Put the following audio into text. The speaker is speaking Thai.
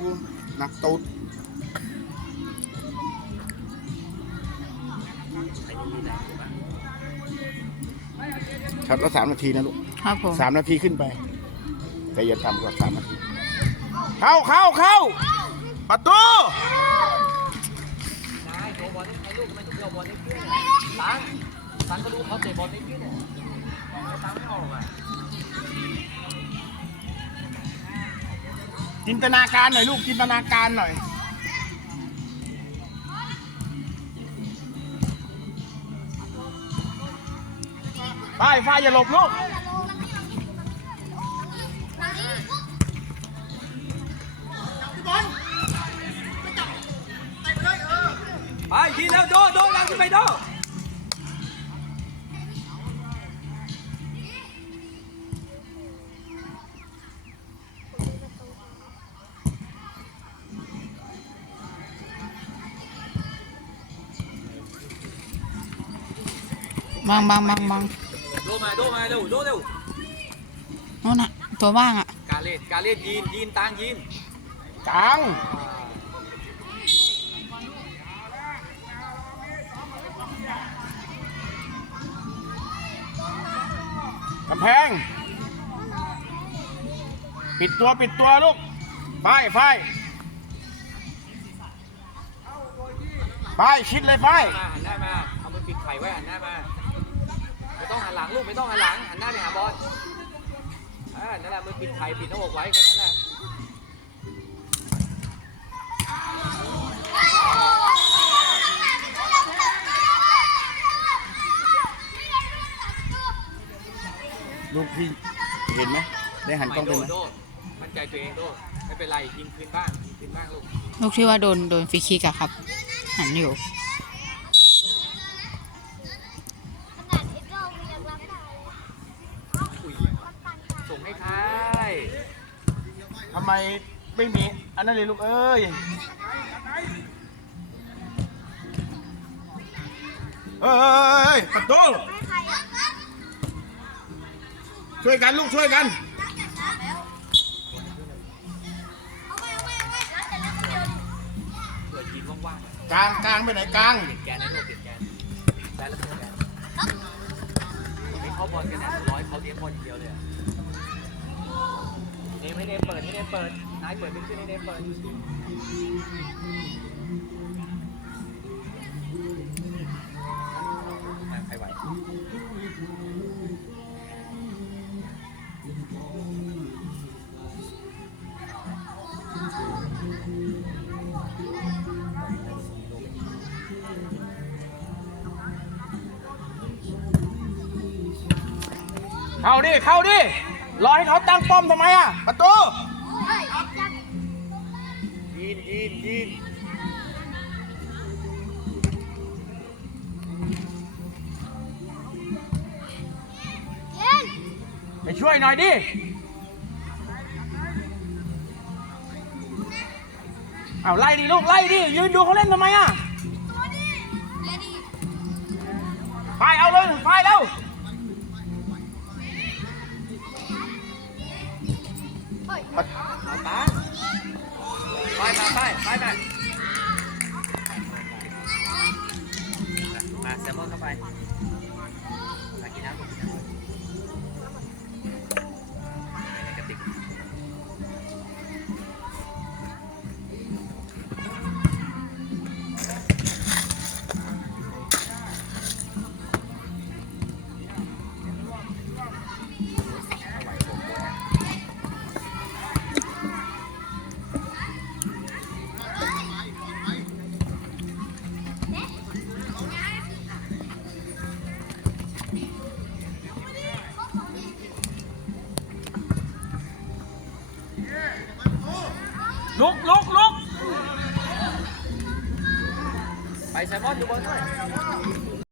กูหนักตูดช็อตละสามนาทีนะลูกครับผมสามนาทีขึ้นไป แต่อย่าต่ำกว่าสามนาที เข้าเข้าเข้าประตู จินตนาการหน่อยลูกจินตนาการหน่อยฝ้ายฝ้ายอย่าหลบลูกไปยิงแล้วโดโดลังขึ้นไปโด บังบังบังบังโดมาโดมาเร็วโดเร็วโน่นน่ะตัวว่างอะ การเล่นการเล่นยินยินตังยินกลางกำแพง ปิดตัวปิดตัวลูกฝ้ายฝ้ายฝ้ายชิดเลยฝ้ายมาหันหน้ามาเอามือปิดไข่ไว้หันหน้ามา ไม่ต้องหันหลังลูกไม่ต้องหันหลังหันหน้าไปหาบอลอ่านั่นแหละมือปิดไข่ปิดหน้าอกไว้แค่นั้นแหละลูกพี่เห็นไหมได้หันกล้องไปไหมโดมั่นใจตัวเองโดไม่เป็นไรยิงคืนบ้างยิงคืนบ้างลูก ลูกที่ว่าโดนโดนฟรีคิกอะครับ หันอยู่อุ้ย ส่งให้ใครทำไมไม่มี อันนั้นเลยลูกเอ้ย เอ้ยประตูช่วยกันลูกช่วยกัน เปิดยิงว่างๆกลางกลางไปไหนกลางเปลี่ยนแกนนะลูกเปลี่ยนแกนแกนแล้วเปลี่ยนแกนนี่เขาบอลกันนะร้อยเขาเลี้ยงบอลอย่างเดียวเลยอะ เนมให้เนมเปิดให้เนมเปิดนายเปิดไม่ขึ้นให้เนมเปิดมาใครไหวเข้าดิ เข้าดิ รอให้เขาตั้งป้อมทำไมอะ ประตูยินยินยินไปช่วยหน่อยดิ เอาไล่ดิลูกไล่ดิ ยืนดูเขาเล่นทำไมอะไปเอาเลยไปแล้ว ไปมาไปไปมามาแซมมอนเข้าไป ลุกลุกลุกไปแซมมอนดูบอลด้วย